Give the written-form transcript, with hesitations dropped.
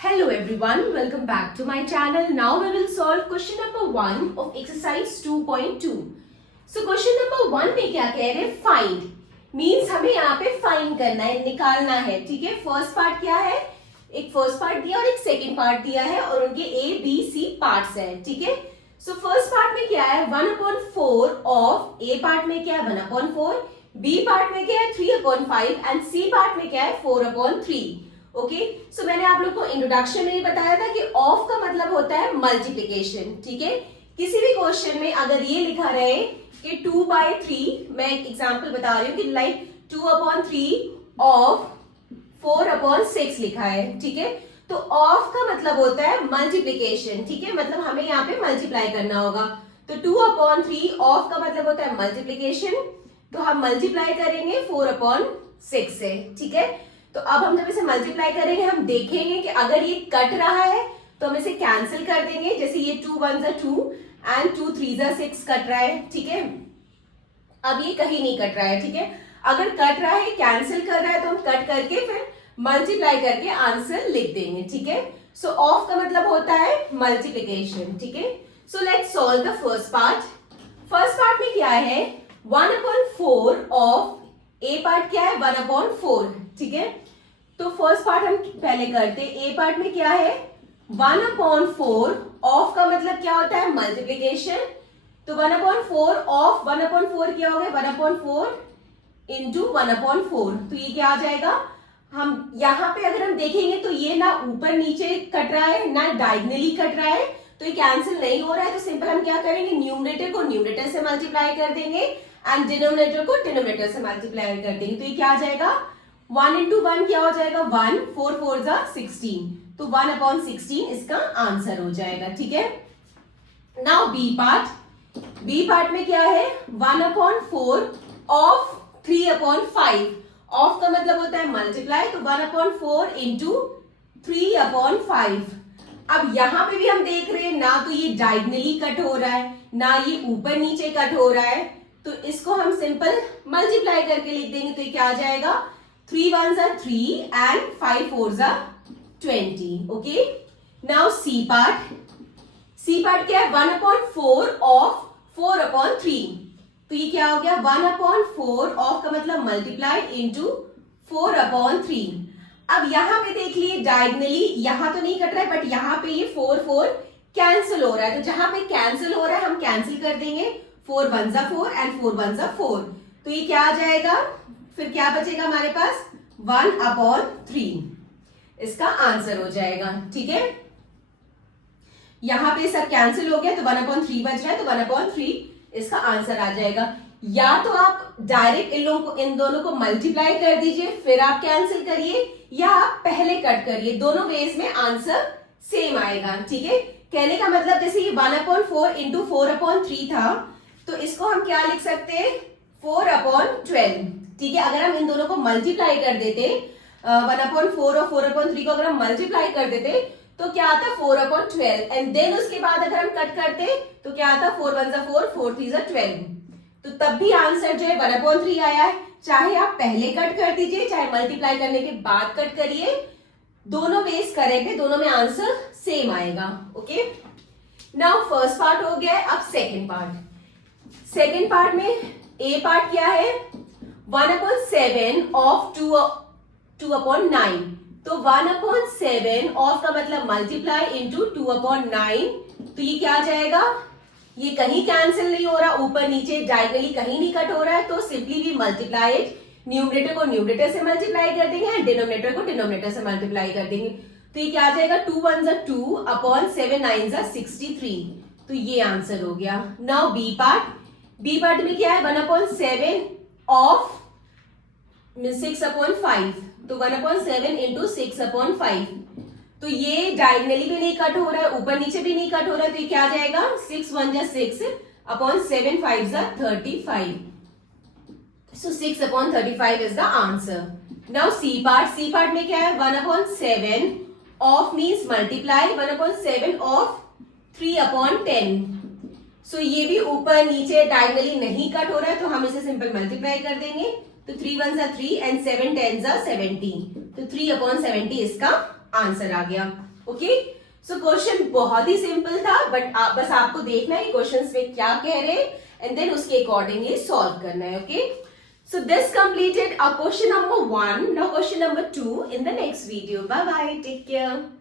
Hello everyone, welcome back to my channel. Now we will solve question number 1 of exercise 2.2. So question number 1 में क्या कह रहे हैं? Find means हमें यहाँ पे find करना है, निकालना है. ठीक है, फर्स्ट पार्ट क्या है? एक फर्स्ट पार्ट दिया और एक सेकेंड पार्ट दिया है और उनके A, B, C पार्ट्स है. ठीक है, सो फर्स्ट पार्ट में क्या है? 1/4 ऑफ A पार्ट में क्या है? 1/4. B पार्ट में क्या है? 3/5 एंड C पार्ट में क्या है? 4/3. ओके, सो मैंने आप लोग को इंट्रोडक्शन में बताया था कि ऑफ का मतलब होता है मल्टीप्लिकेशन. ठीक है, किसी भी क्वेश्चन में अगर ये लिखा रहे कि 2/3, मैं एक एग्जांपल बता रही हूँ कि लाइक 2/3 ऑफ 4/6 लिखा है. ठीक है, तो ऑफ का मतलब होता है मल्टीप्लिकेशन. ठीक है, मतलब हमें यहाँ पे मल्टीप्लाई करना होगा. तो 2/3 ऑफ का मतलब होता है मल्टीप्लिकेशन, तो हम मल्टीप्लाई करेंगे 4/6 से. ठीक है, तो अब हम जब इसे मल्टीप्लाई करेंगे हम देखेंगे कि अगर ये कट रहा है तो हम इसे कैंसिल कर देंगे. जैसे ये 2 1 2 एंड 2 3 6 कट रहा है. ठीक है, अब ये कहीं नहीं कट रहा है. ठीक है, अगर कट रहा है कैंसिल कर रहा है तो हम कट करके फिर मल्टीप्लाई करके आंसर लिख देंगे. ठीक है, सो ऑफ का मतलब होता है मल्टीप्लिकेशन. ठीक है, so let's solve the first part. First part में क्या है? 1/4 ऑफ A पार्ट क्या है? 1/4. ठीक है, तो फर्स्ट पार्ट हम पहले करते. A पार्ट में क्या है? 1/4 ऑफ का मतलब क्या होता है? मल्टीप्लिकेशन. तो 1/4 ऑफ 1/4 क्या हो गया? 1/4 इंटू 1/4. तो ये क्या आ जाएगा? हम यहाँ पे अगर हम देखेंगे तो ये ना ऊपर नीचे कट रहा है ना डायगनली कट रहा है, तो ये कैंसिल नहीं हो रहा है. तो सिंपल हम क्या करेंगे? न्यूमरेटर को न्यूमरेटर से मल्टीप्लाई कर देंगे एंड डिनोमिनेटर को डिनोमिनेटर से मल्टीप्लाई कर देंगे. तो ये क्या आ जाएगा? 1 इंटू 1 क्या हो जाएगा? 1. 4 4 16. तो 1/16 इसका आंसर हो जाएगा. ठीक है, now B part. B part में क्या है? 1/4 ऑफ 3/5. ऑफ का मतलब होता है मल्टीप्लाई, तो 1/4 इंटू 3/5. अब यहां पे भी हम देख रहे हैं ना तो ये डायगनली कट हो रहा है ना ये ऊपर नीचे कट हो रहा है, तो इसको हम सिंपल मल्टीप्लाई करके लिख देंगे. तो ये क्या आ जाएगा? 3 1s are 3 and 5 4s are 20. Okay, now C part. C part क्या है? 1/4 ऑफ 4/3. तो ये क्या हो गया? 1/4 ऑफ का मतलब मल्टीप्लाई इंटू 4/3. अब यहां पे देख लिए डायगनली यहां तो नहीं कट रहा है बट यहां पे ये 4 4 कैंसिल हो रहा है. तो जहां पे कैंसिल हो रहा है हम कैंसिल कर देंगे. 4 1s are 4 and 4 1s are 4. तो ये क्या आ जाएगा? फिर क्या बचेगा हमारे पास? 1/3 इसका आंसर हो जाएगा. ठीक है, यहां पे सब कैंसिल हो गया तो 1/3 बच रहा है, तो 1/3 इसका आंसर आ जाएगा. या तो आप डायरेक्ट इन दोनों को मल्टीप्लाई कर दीजिए फिर आप कैंसिल करिए, या आप पहले कट करिए. दोनों वेज में आंसर सेम आएगा. ठीक है, कहने का मतलब जैसे ये 1/4 इंटू 4/3 था तो इसको हम क्या लिख सकते हैं? 4/12. ठीक है, अगर हम इन दोनों को मल्टीप्लाई कर देते 1/4 और 4/3 को अगर हम मल्टीप्लाई कर देते तो क्या आता? 4/12 एंड देन उसके बाद अगर हम कट करते तो क्या आता? 4 1s are 4 4 3s are 12. तो तब भी आंसर जो है 1/3 आया है. चाहे आप पहले कट कर दीजिए चाहे मल्टीप्लाई करने के बाद कट करिए, दोनों वेज करेक्ट है, दोनों में आंसर सेम आएगा. ओके, नाउ फर्स्ट पार्ट हो गया है. अब सेकेंड पार्ट. सेकेंड पार्ट में ए पार्ट क्या है? 1/7 ऑफ 2/9. तो 1/7 ऑफ का मतलब मल्टीप्लाई इंटू 2/9. तो ये क्या आ जाएगा? ये कहीं कैंसिल नहीं हो रहा, ऊपर नीचे डायगनली कहीं नहीं कट हो रहा है, तो simply we multiply it. Numerator को न्यूमरेटर से मल्टीप्लाई कर देंगे एंड डिनोमिनेटर को डिनोमिनेटर से मल्टीप्लाई कर देंगे. तो ये क्या आ जाएगा? 2 1s are 2 upon 7 9s are 63. तो ये आंसर हो गया. Now B part. B part में क्या है? 1/7 ऑफ 6/5. तो 1/7 इंटू 6/5. तो ये डायगनली भी नहीं कट हो रहा है, ऊपर नीचे भी नहीं कट हो रहा है, तो ये क्या आ जाएगा? 6 1 जा 6 अपॉन 7 5 जा 35. So 6/35 is the answer. Now C part. C part में क्या है? 1/7 of means multiply 1/7 of 3/10. So ये भी ऊपर नीचे डायगनली नहीं कट हो रहा है तो हम इसे सिंपल मल्टीप्लाई कर देंगे. तो 3 1s are 3 and 7 10s are 70. तो 3/70 इसका आंसर आ गया। ओके, सो क्वेश्चन बहुत ही सिंपल था, बट बस आपको देखना है क्वेश्चंस में क्या कह रहे हैं एंड देन उसके अकॉर्डिंगली सॉल्व करना है। Okay, so this completed our question number 1. Now question number 2 in the next video. Bye bye, take care.